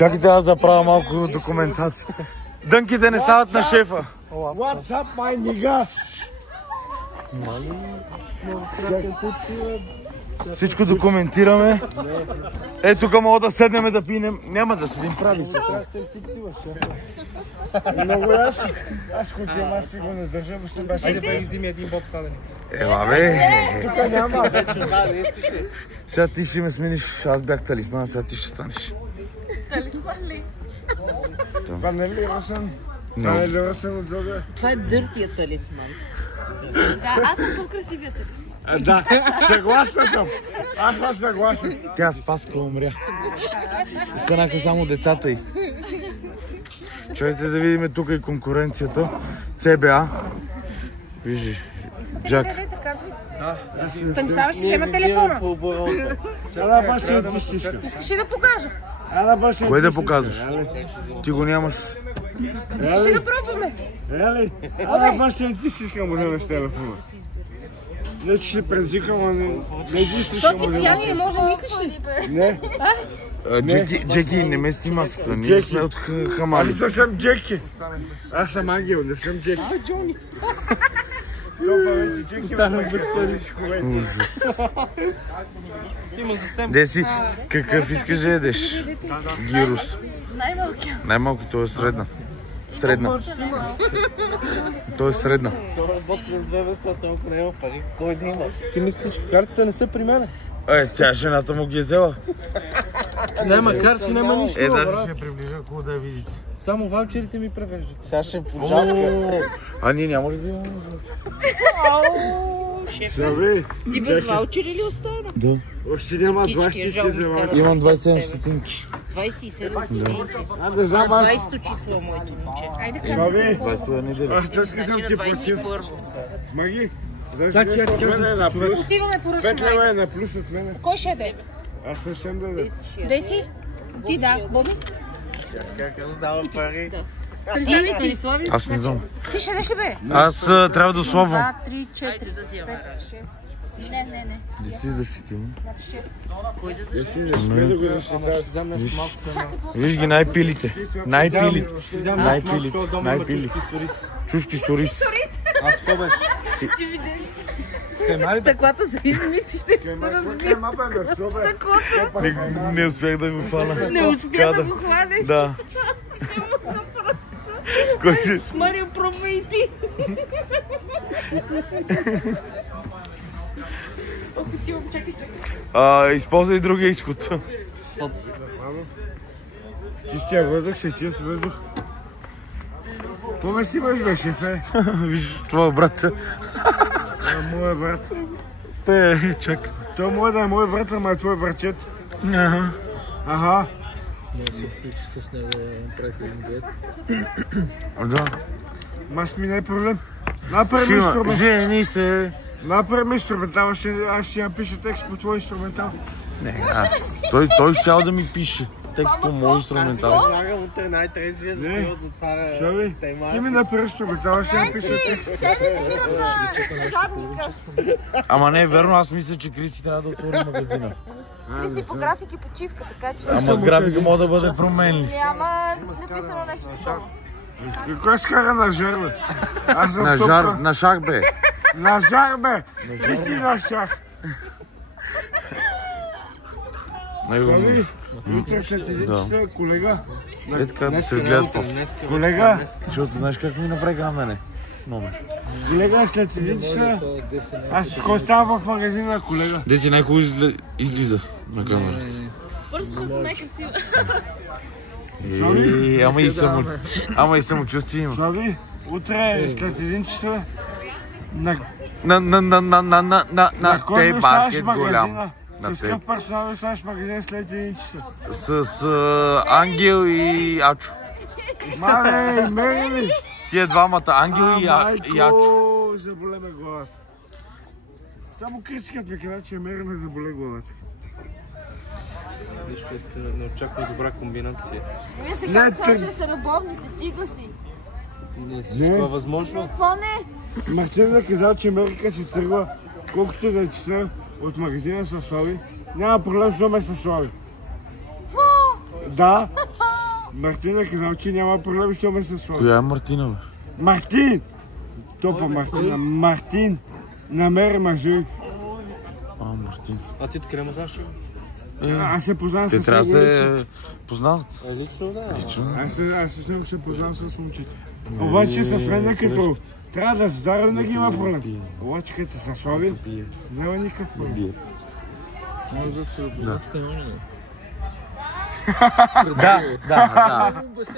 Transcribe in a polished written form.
Чакайте аз да правя малко документация. Дънките не стават на шефа. What's up, my nigga? Всичко документираме. Е, тук мога да седнем да пинем. Няма да седим прави. Много ясно. Аз хотям, аз си го не държам. Айде да изими един боб сладеница. Ела бе. Тук няма. Сега ти ще ме смениш. Аз бях талисман, сега ти ще станеш. Талисман ли? Това не ли Росен? Това не ли Росен от друга? Това е дъртия талисман. Да, аз съм по-красивия талисман. Да, съгласен съм. Аз съм съгласен. Тя Спаска умря. Останаха само децата й. Чуйте да видим тук и конкуренцията. CBA. Вижи, Джак. Станислава ще взема телефона. Ела баща ти стишка. Искаш ли да покажа? Ела баща. Кое да показваш? Ти го нямаш. Искаш ли да пробваме? Ели, ела баща ти стишка му вземеш телефона. Не, че ще предизвикам, а не единствено. Защото си пиян и не може, мислиш ли? Не. Джеки, не мести масата. Ние сме от Хамали. Аз съм Джеки. Аз съм ангел, не съм Джеки. Джони. Останам без пари. Деси, какъв искаш да едеш? Гирус. Най-малкия. Най-малко, то е средна. Средна. То е средна. Това работи на 2 места, толкова няма пари. Кой да има? Ти мислиш, че картите не са при мене? Тя жената му ги е взела. Няма карти, няма нищо. Даже ще приближа, хубаво да я видите. Само ваучерите ми превеждат. Сега ще поджавка. А ние няма ли да имаме? Саби. Ти без ваучери ли остана? Да. Още няма Птички, 20 жал ми за стана. Имам 27 стотинки. 27 стотинки. А да знам аз. 20-то число, моето момче. Айде кажа. Саби. 20 неделя. Аз тъжка съм ти платил. 21. Смаги. Да, че на плюс. Отиваме по 5 лева ръчна. е на плюс от мене. Кой ще яде? Аз не съм да да. Деси? Ти да. Боби? Как раздава пари? Ти, Станислави? Аз не знам. Ти ще ли бе? Аз трябва да условам. 2, 3, 4, 5, 6. Не. Да си защитим. Кой да Ти не спе да го защитаваш. Виж ги най-пилите. Най-пилите. Най-пилите. Най-пилите. Чушки с ориз. Аз какво беше? Скаймали да? Стъклата се измити, ще се разбие. Не успях да го хвана. Не успя да го хванеш. Да. Кой ще? Марио, пробвай и ти. Отивам, чакай. Използвай другия изход. Чистия въздух, ще чист въздух. Помеш си бе, шефе? Виж, твоя брат. Моя брат. Чак. Той може да е мой брат, ама е твой братчет. Аха. Да се включи с него да прави един дует. Да. Маш ми не е проблем. Направи инструмент. Жени се. Направи инструментал, аз ще напиша текст по твой инструментал. Не, аз. Той щял да ми пише текст по мой инструментал. Слагам утре най-трезвия за Не. да отваря Шаби, ти ми направи инструментал, ще напиша текст. Ама не е верно, аз мисля, че Криси трябва да отвори магазина. Криси по график и почивка, така че Ама графика може да бъде променлив. няма написано нещо такова. Кой скара на жар, бе? Аз съм На топ. жар, на шах бе. На жар, бе! Ти на шах. Шаби, утре след един часа, колега. Е така да се гледат после. Колега, Защото знаеш как ми направиха на мене? Номер. колега, след един часа. Аз ще оставам в магазина, колега. Деси най-хубаво излиза на камера. Бързо, защото съм най-красива. Ама и самочувствие има. Шаби, утре след един часа. На кой Тей ми оставаш маркет голям. магазина? На С теб. какъв персонал оставаш магазина след един часа? С Ангел и Ачо. Мале, мери ли? Тия двамата, Ангел и Ачо. Майко, заболе ме главата. Само критикът ми каза, че мери ме заболе главата. Нищо не очаква добра комбинация. Вие се казвате, че сте любовници, стига си. Не, всичко е възможно. Какво не? Мартин е казал, че Мерика се тръгва колкото да е часа от магазина със Слави. Няма проблем, що ме със Слави. Да, Мартин е казал, че няма проблем, що ме се слага. Коя е Мартина, бе? Мартин! Топа Мартина. Мартин! Намери мъжът. Мартин. А ти откъде му знаеш? Аз се познавам Те с трябва да него. се познават. Лично, да. Лично. Аз с него се познавам с момчета. Обаче с мен като трябва да здарам да ги има проблем. Обаче като се слаби, няма никакъв проблем. Може да се Да, да, да. обясня